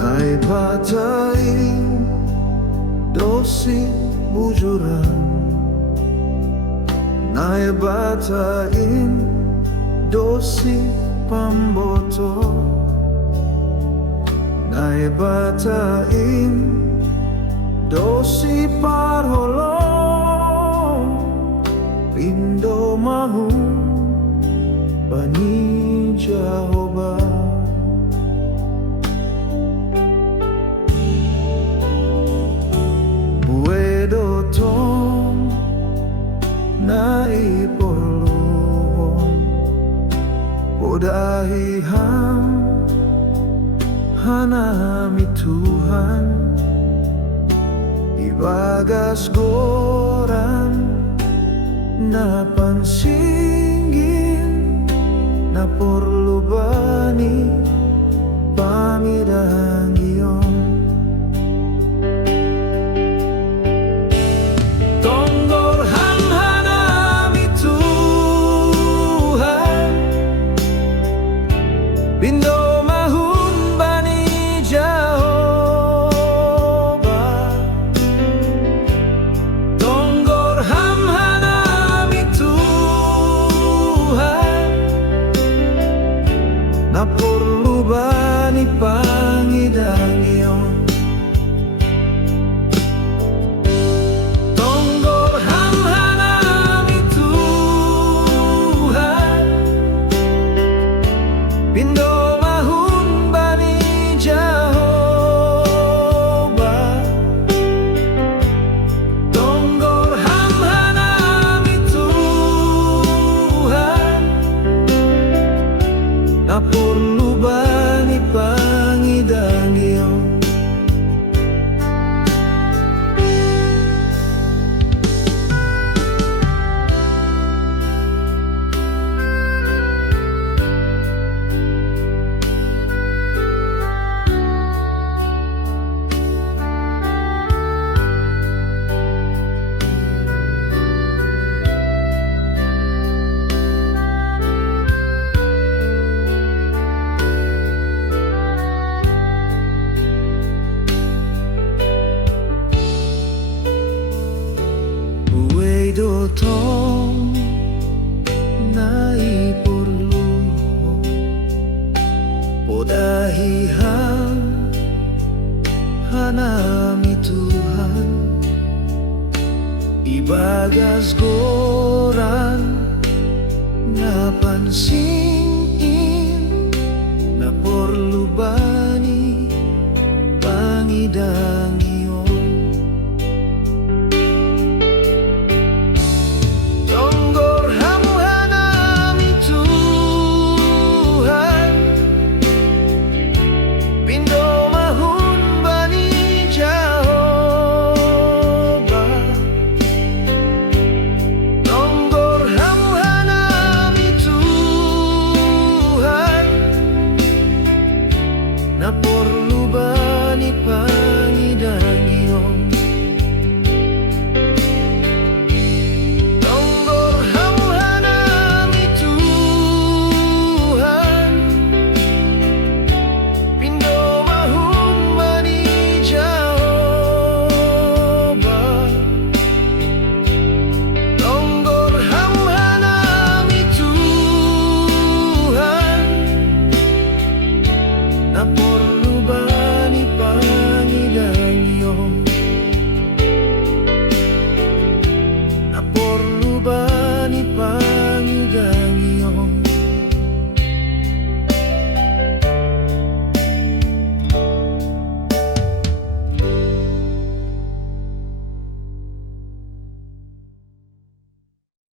Naipatain dosi bujuran, naipatain dosi pamboto, naipatain dosi parholong, pindo mahu bani Jehovah. Tong naipolong podahi hanami Tuhan ibagas goran napansinggin naporlubani pangidanggiyon. Bindo mahun bani Jehovah, tonggor hamhanami Tuhan, naporlu bani pangidanggiyon. Tonggor hamhanami Tuhan, bindo naporlu bani pangidanggiyon. Dotong naipurlu podahi hanami Tuhan ibagas goran napansingin naporlu bani pangidanggiyon. Naporlu bani